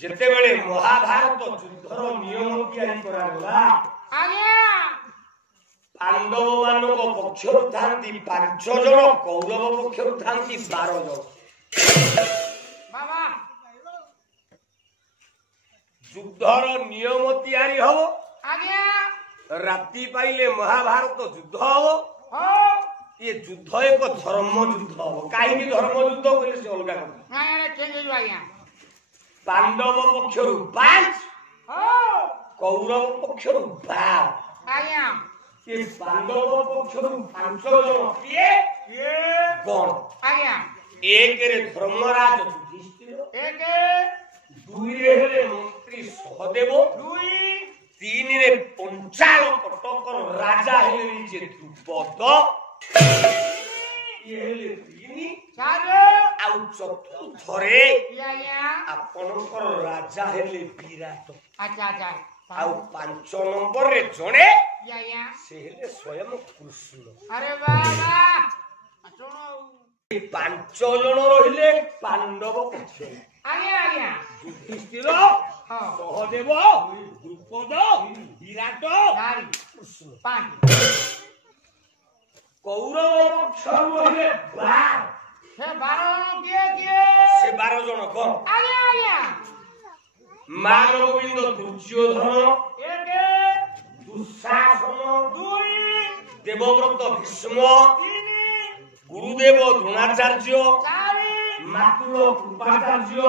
ଯେତେବେଳେ ମହାଭାରତ ଯୁଦ୍ଧର ନିୟମ ତିଆରି କରାଗଲା ପାଣ୍ଡବ ମାନଙ୍କ ପକ୍ଷରୁ ଥାନ୍ତି 5 ଜଣ, କୌରବ ପକ୍ଷରୁ ଥାନ୍ତି 12 ଜଣ। ଯୁଦ୍ଧର ନିୟମ ତିଆରି ହବ, ରାତି ପାଇଲେ ମହାଭାରତ ଯୁଦ୍ଧ ହବ। ये युद्ध एक धर्म युद्ध हम कहीं धर्म युद्ध कहले से अलग कर पांडव पक्षरु 5 कौरव पक्षरु 12 ये पांडव पक्षरु 5 जन किए कौन एक रे धर्मराज युधिष्ठिर, एक 2 रे हेले मंत्री सहदेव, 3 रे पंचाल कटकर राजा हेले जे द्रुपद, चतुर्थरे आपणकर राजा हेले विराट, 5 नंबर रे जणे से हेले स्वयं कृष्ण। अरे बाबा 5 जण रहिले पांडव पक्ष, युधिष्ठिर, सहदेव, द्रुपद, विराट, कृष्ण। कौरव पक्ष रहिले 12 जन कौन मानवोबिंद, दुर्योधन, दुःशासन, देवव्रत, भीष्म, गुरुदेव द्रोणाचार्य, मातुल कृपाचार्य,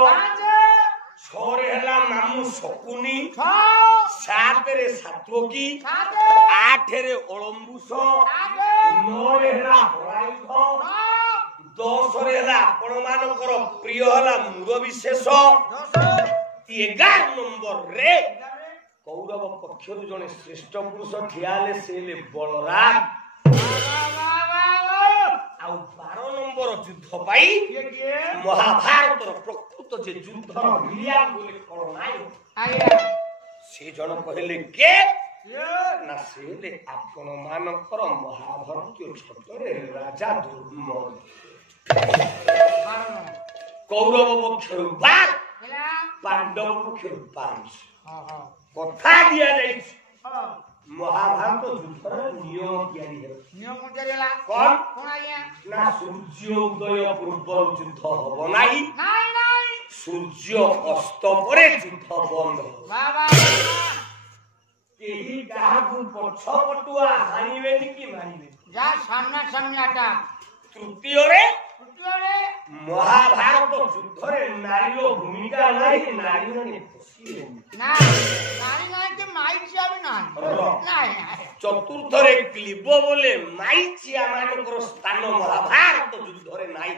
6 रे हला मामू शकुनी, 7 रे सात्वकी, 8 रे ओलंबुस, 9 रे हला हरायुध, 10 रे हला आपण मानकर प्रिय हला मूल विशेष, 11 नंबर रे कौरव पक्षरु जने श्रेष्ठ पुरुष ठियाले सेले बलराम। आउ 12 नंबर युद्ध पाई महाभारत प्रकृत जे युद्ध हिलिया बोले कोन नायो से जन कहले के ना सेले आपण मानकर महाभारत छतरे राजा दुर्योधन। कौरव पक्षरु 12 पांडव पक्षरु 5 कथा दिया जाई महाभारत युद्धर नियम तैयारी है। नियम तैयारी हला कोन आज्ञा ना सूर्य उदय पूर्व युद्ध हबो नाही, सूर्य अस्त परे युद्ध बंद। बाबा केही काहाकू पछपटुआ हानिबेनी कि मारिबे जा सामना सामनाटा। तृतीय रे महाभारत युद्धरे नारीर भूमिका नाही, नारी माने खुशी ना, नारी माने के माइचिया भी ना नाही। चतुर्थ रे क्लीब बोले माइचिया मानकर स्थान महाभारत युद्धरे नाही।